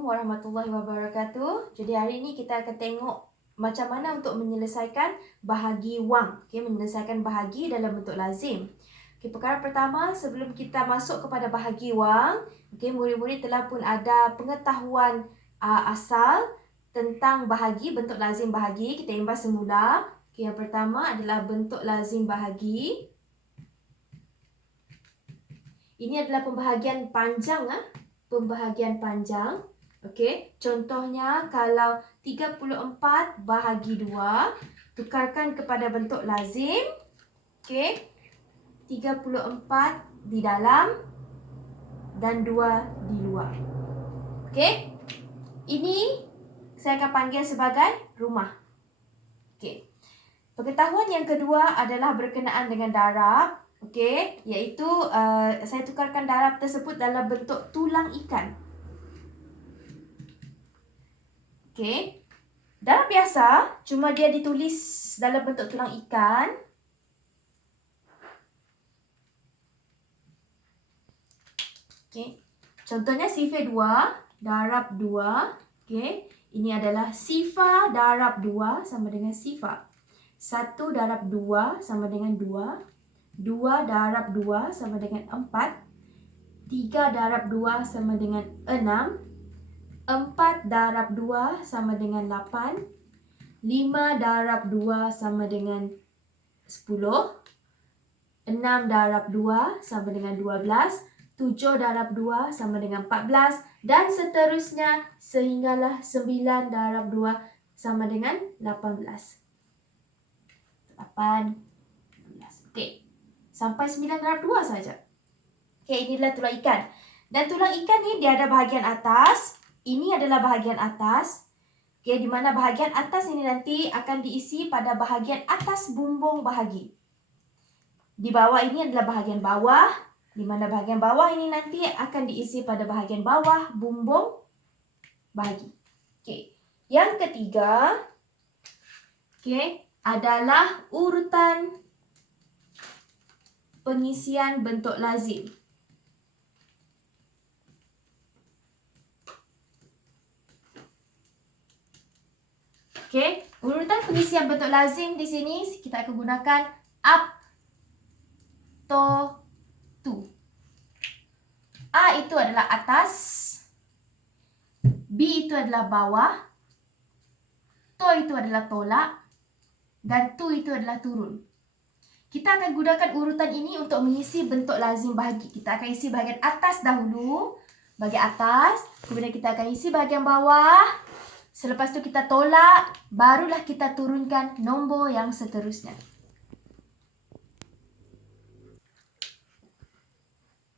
Assalamualaikum warahmatullahi wabarakatuh. Jadi hari ini kita akan tengok macam mana untuk menyelesaikan bahagi wang. Menyelesaikan bahagi dalam bentuk lazim. Perkara pertama, sebelum kita masuk kepada bahagi wang, murid-murid telah pun ada pengetahuan asal tentang bahagi, bentuk lazim bahagi. Kita imbas semula. Yang pertama adalah bentuk lazim bahagi. Ini adalah pembahagian panjang, pembahagian panjang. Okey, contohnya kalau 34 bahagi 2, tukarkan kepada bentuk lazim. Okey, 34 di dalam dan 2 di luar. Okey, ini saya akan panggil sebagai rumah. Okey, pengetahuan yang kedua adalah berkenaan dengan darab. Okey, iaitu saya tukarkan darab tersebut dalam bentuk tulang ikan. Okey, darab biasa, cuma dia ditulis dalam bentuk tulang ikan. Okey, contohnya sifar 2, darab 2. Okey, ini adalah sifar darab 2 sama dengan sifar. 1 darab 2 sama dengan 2. 2 darab 2 sama dengan 4. 3 darab 2 sama dengan 6. 4 darab 2 sama dengan 8. 5 darab 2 sama dengan 10. 6 darab 2 sama dengan 12. 7 darab 2 sama dengan 14. Dan seterusnya sehinggalah 9 darab 2 sama dengan 18. 18. Okey. Sampai 9 darab 2 saja. Okey, inilah tulang ikan. Dan tulang ikan ni dia ada bahagian atas. Ini adalah bahagian atas. Okey, di mana bahagian atas ini nanti akan diisi pada bahagian atas bumbung bahagi. Di bawah ini adalah bahagian bawah. Di mana bahagian bawah ini nanti akan diisi pada bahagian bawah bumbung bahagi. Okey. Yang ketiga, okey, adalah urutan pengisian bentuk lazim. Okey, urutan pengisian bentuk lazim di sini kita akan gunakan up to tu. A itu adalah atas, B itu adalah bawah, to itu adalah tolak, dan tu itu adalah turun. Kita akan gunakan urutan ini untuk mengisi bentuk lazim bahagi. Kita akan isi bahagian atas dahulu, bahagian atas, kemudian kita akan isi bahagian bawah. Selepas tu kita tolak, barulah kita turunkan nombor yang seterusnya.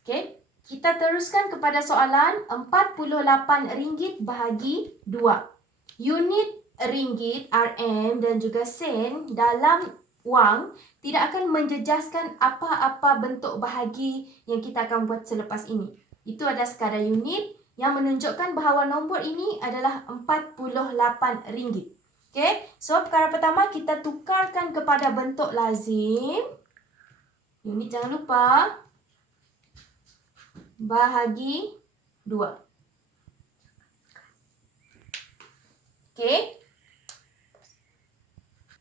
Okey, kita teruskan kepada soalan RM48 bahagi 2. Unit ringgit, RM dan juga sen dalam wang tidak akan menjejaskan apa-apa bentuk bahagi yang kita akan buat selepas ini. Itu adalah sekadar unit yang menunjukkan bahawa nombor ini adalah RM48. Okey, so perkara pertama kita tukarkan kepada bentuk lazim. Unit jangan lupa. Bahagi 2. Okey.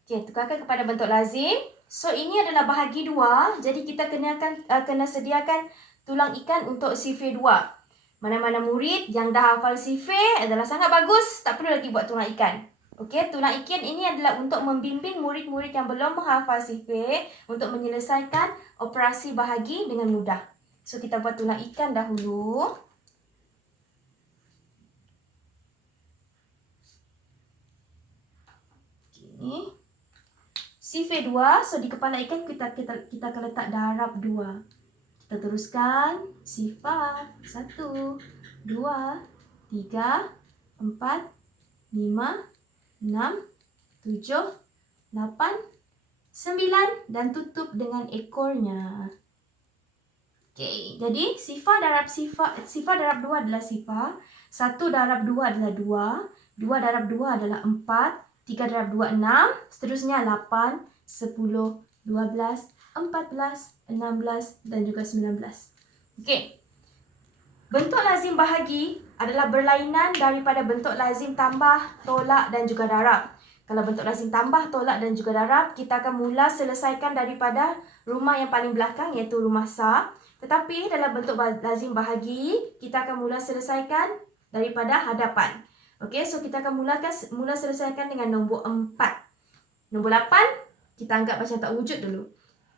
Okey, tukarkan kepada bentuk lazim. So, ini adalah bahagi 2. Jadi, kita kena sediakan tulang ikan untuk sifar 2. Mana-mana murid yang dah hafal sifar adalah sangat bagus. Tak perlu lagi buat tulang ikan. Okey, tulang ikan ini adalah untuk membimbing murid-murid yang belum menghafal sifar untuk menyelesaikan operasi bahagi dengan mudah. So, kita buat tulang ikan dahulu. Okay. Sifar 2, so di kepala ikan kita akan letak darab 2. Kita teruskan. Sifar 1, 2, 3, 4, 5, 6, 7, 8, 9 dan tutup dengan ekornya. Okey, jadi sifar darab 2 adalah sifar. 1 darab 2 adalah 2. 2 darab 2 adalah 4. 3 darab 2, 6. Seterusnya 8, 10, 12, 14, 16 dan juga 19. Okey. Bentuk lazim bahagi adalah berlainan daripada bentuk lazim tambah, tolak dan juga darab. Kalau bentuk lazim tambah, tolak dan juga darab, kita akan mula selesaikan daripada rumah yang paling belakang iaitu rumah Sa. Tetapi dalam bentuk lazim bahagi, kita akan mula selesaikan daripada hadapan. Okey, so kita akan mula selesaikan dengan nombor 4. Nombor 8, kita anggap macam tak wujud dulu.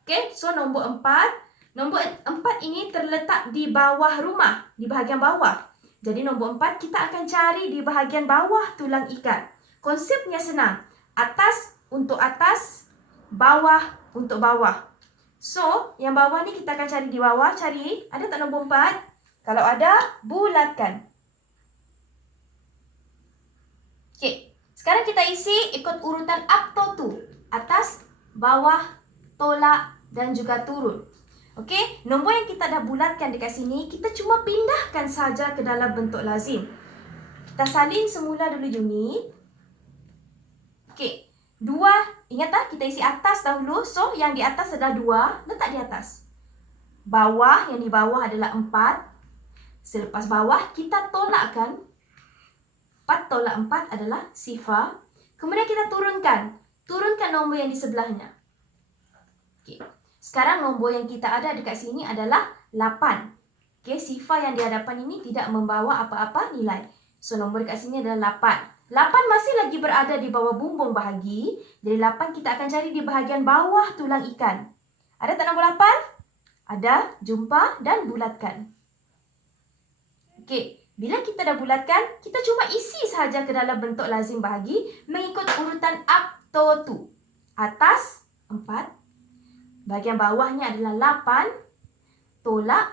Okey, so nombor 4. Nombor 4 ini terletak di bawah rumah, di bahagian bawah. Jadi nombor 4 kita akan cari di bahagian bawah tulang ikat. Konsepnya senang. Atas untuk atas, bawah untuk bawah. So, yang bawah ni kita akan cari di bawah. Cari, ada tak nombor 4? Kalau ada, bulatkan. Okey, sekarang kita isi ikut urutan up to tu. Atas, bawah, tolak dan juga turun. Okey, nombor yang kita dah bulatkan dekat sini, kita cuma pindahkan saja ke dalam bentuk lazim. Kita salin semula dulu unit. Okey, 2, ingat tak kita isi atas dahulu. So, yang di atas adalah 2, letak di atas. Bawah, yang di bawah adalah 4. Selepas bawah, kita tolakkan. 4 tolak 4 adalah sifar. Kemudian kita turunkan. Turunkan nombor yang di sebelahnya. Okey. Sekarang nombor yang kita ada dekat sini adalah 8. Okey, sifar yang di hadapan ini tidak membawa apa-apa nilai. So, nombor dekat sini adalah 8. 8 masih lagi berada di bawah bumbung bahagi. Jadi, 8 kita akan cari di bahagian bawah tulang ikan. Ada tak nombor 8? Ada. Jumpa dan bulatkan. Okey, bila kita dah bulatkan, kita cuma isi sahaja ke dalam bentuk lazim bahagi mengikut urutan up to tu. Atas, 4. Bahagian bawahnya adalah 8, tolak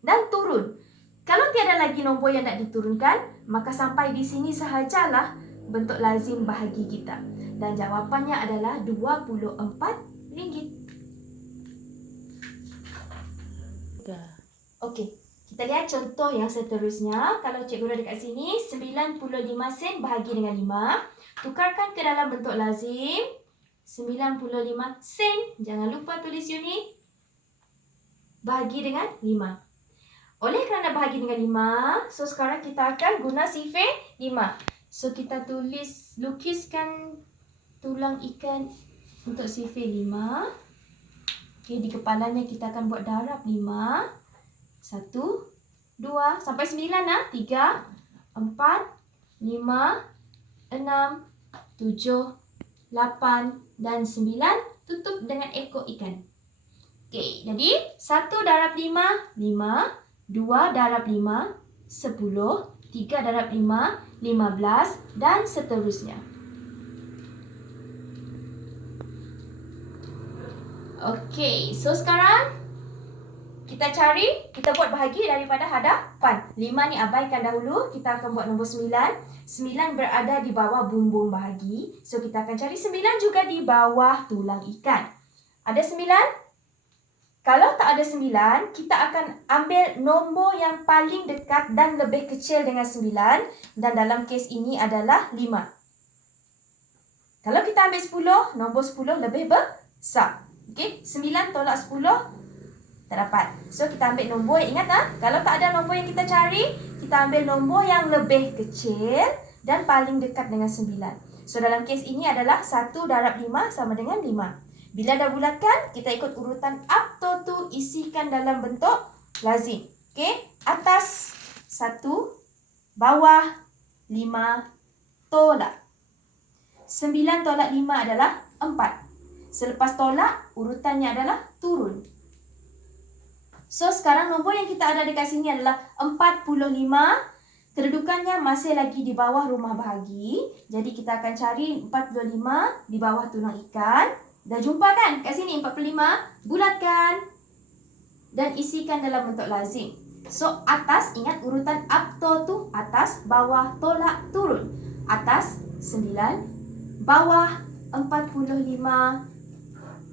dan turun. Kalau tiada lagi nombor yang nak diturunkan, maka sampai di sini sahajalah bentuk lazim bahagi kita. Dan jawapannya adalah RM24. Okey, kita lihat contoh yang seterusnya. Kalau cikgu ada dekat sini, 95 sen bahagi dengan 5. Tukarkan ke dalam bentuk lazim. 95 sen. Jangan lupa tulis unit. Bahagi dengan 5. Oleh kerana bahagi dengan 5, so sekarang kita akan guna sifar 5. So kita lukiskan tulang ikan untuk sifar 5. Okey, di kepalanya kita akan buat darab 5. 1, 2, sampai 9 lah. 3, 4, 5, 6, 7, 8 dan 9, tutup dengan ekor ikan. Okey, jadi 1 darab 5, 5. 2 darab 5, 10. 3 darab 5, 15 dan seterusnya. Okey, so sekarang kita buat bahagi daripada hadapan. 5 ni abaikan dahulu, kita akan buat nombor 9. 9 berada di bawah bumbung bahagi. So, kita akan cari 9 juga di bawah tulang ikan. Ada 9? Kalau tak ada 9, kita akan ambil nombor yang paling dekat dan lebih kecil dengan 9. Dan dalam kes ini adalah 5. Kalau kita ambil 10, nombor 10 lebih besar. Okey, 9 tolak 10, tak dapat. So, kita ambil nombor, ingat tak? Kalau tak ada nombor yang kita cari, kita ambil nombor yang lebih kecil dan paling dekat dengan 9. So, dalam kes ini adalah 1 darab 5 sama dengan 5. Bila dah bulatkan, kita ikut urutan up to tu, isikan dalam bentuk lazim. Okey, atas 1, bawah 5, tolak. 9 tolak 5 adalah 4. Selepas tolak, urutannya adalah turun. So, sekarang nombor yang kita ada dekat sini adalah 45. Kedudukannya masih lagi di bawah rumah bahagi. Jadi, kita akan cari 45 di bawah tulang ikan. Dah jumpa kan? Kat sini 45. Bulatkan. Dan isikan dalam bentuk lazim. So, atas, ingat urutan up to tu. Atas, bawah, tolak, turun. Atas, 9. Bawah, 45.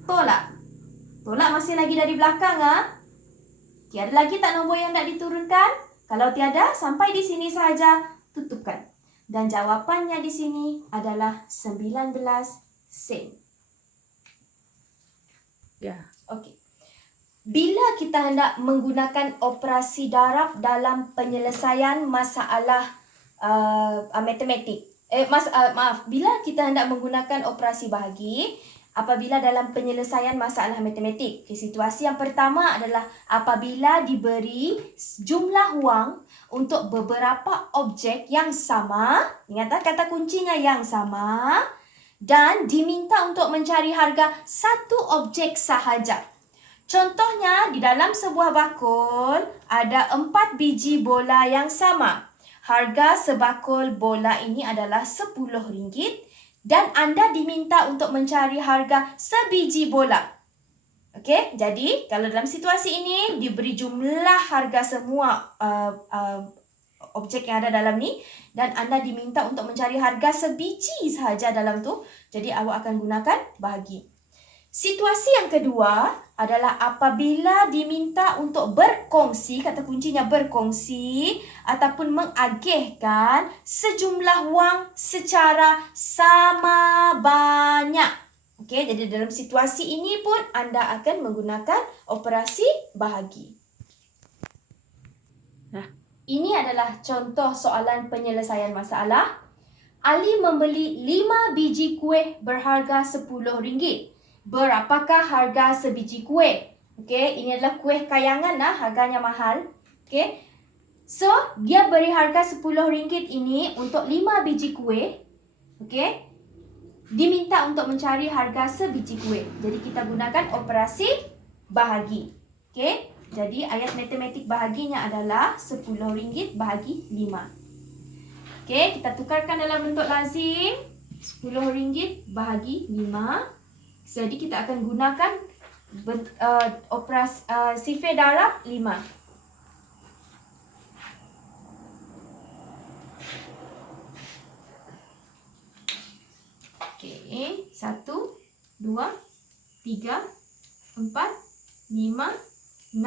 Tolak. Tolak masih lagi dari belakang, Tiada lagi tak nombor yang nak diturunkan? Kalau tiada, sampai di sini saja, tutupkan. Dan jawapannya di sini adalah 19 sen. Ya. Okey. Bila kita hendak menggunakan operasi darab dalam penyelesaian masalah matematik. Bila kita hendak menggunakan operasi bahagi apabila dalam penyelesaian masalah matematik. Situasi yang pertama adalah apabila diberi jumlah wang untuk beberapa objek yang sama, ingat kata kuncinya yang sama, dan diminta untuk mencari harga satu objek sahaja. Contohnya, di dalam sebuah bakul ada 4 biji bola yang sama. Harga sebakul bola ini adalah RM10 dan anda diminta untuk mencari harga sebiji bola. Okey, jadi kalau dalam situasi ini diberi jumlah harga semua objek yang ada dalam ni dan anda diminta untuk mencari harga sebiji sahaja dalam tu, jadi awak akan gunakan bahagi. Situasi yang kedua adalah apabila diminta untuk berkongsi, kata kuncinya berkongsi ataupun mengagihkan sejumlah wang secara sama banyak. Okey, jadi dalam situasi ini pun anda akan menggunakan operasi bahagi. Ini adalah contoh soalan penyelesaian masalah. Ali membeli 5 biji kuih berharga RM10. Berapakah harga sebiji kuih? Okey, ini adalah kuih kayangan lah, harganya mahal. Okey. So, dia beri harga RM10 ini untuk 5 biji kuih. Okey. Diminta untuk mencari harga sebiji kuih. Jadi kita gunakan operasi bahagi. Okey. Jadi ayat matematik bahaginya adalah RM10 bahagi 5. Okey, kita tukarkan dalam bentuk lazim. RM10 bahagi 5. Jadi kita akan gunakan operasi sifar darab 5. Okey, 1, 2, 3, 4, 5, 6,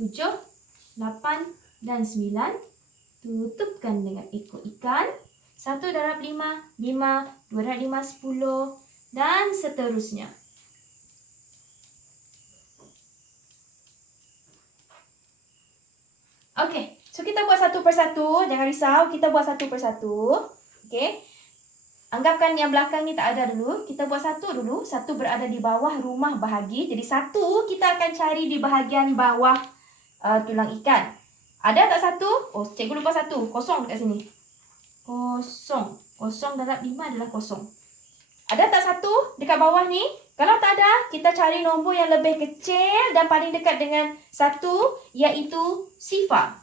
7, 8 dan 9. Tutupkan dengan ekor ikan. 1 darab 5, 5, 2 darab 5, 10 dan seterusnya. Okey, so kita buat satu persatu. Jangan risau, kita buat satu persatu. Okey. Anggapkan yang belakang ni tak ada dulu. Kita buat satu dulu. Satu berada di bawah rumah bahagi. Jadi satu kita akan cari di bahagian bawah tulang ikan. Ada tak satu? Oh, cikgu lupa satu. Kosong dekat sini. Kosong. Kosong darab 5 adalah kosong. Ada tak satu dekat bawah ni? Kalau tak ada, kita cari nombor yang lebih kecil dan paling dekat dengan satu, iaitu sifar.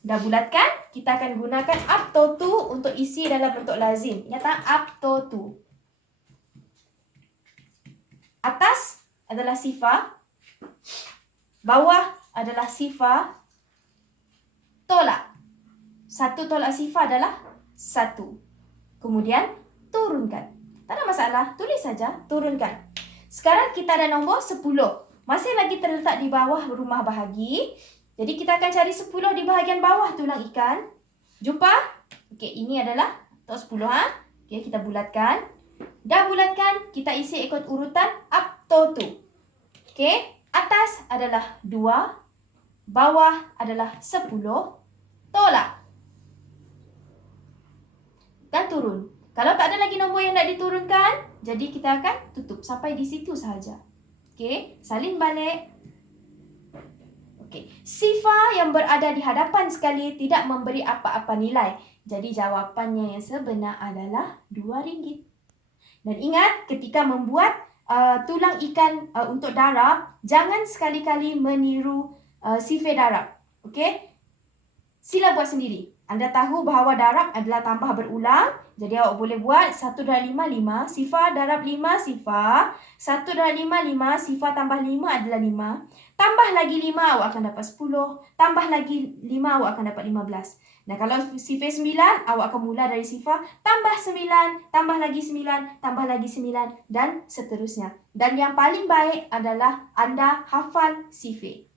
Dah bulatkan? Kita akan gunakan up to 2 untuk isi dalam bentuk lazim. Ingat tak? Up to 2. Atas adalah sifar. Bawah adalah sifar. Tolak. Satu tolak sifar adalah 1. Kemudian, turunkan. Tak ada masalah. Tulis saja. Turunkan. Sekarang kita ada nombor 10. Masih lagi terletak di bawah rumah bahagi. Jadi, kita akan cari 10 di bahagian bawah tulang ikan. Jumpa? Okey, ini adalah untuk 10. Okey, kita bulatkan. Dah bulatkan, kita isi ikut urutan up to 2. Okey, atas adalah 2. Bawah adalah 10. Tolak. Dan turun. Kalau tak ada lagi nombor yang nak diturunkan, jadi kita akan tutup sampai di situ sahaja. Okey, salin balik. Okey, sifar yang berada di hadapan sekali tidak memberi apa-apa nilai. Jadi jawapannya yang sebenar adalah RM2. Dan ingat, ketika membuat tulang ikan untuk darab, jangan sekali-kali meniru sifar darab. Okey? Sila buat sendiri. Anda tahu bahawa darab adalah tambah berulang. Jadi awak boleh buat 1 darab 5, 5. Sifar darab 5, sifar. 1 darab 5, 5. Sifar tambah 5 adalah 5. Tambah lagi 5, awak akan dapat 10. Tambah lagi 5, awak akan dapat 15. Nah, kalau sifar 9, awak akan mula dari sifar. Tambah 9, tambah lagi 9, tambah lagi 9 dan seterusnya. Dan yang paling baik adalah anda hafal sifar.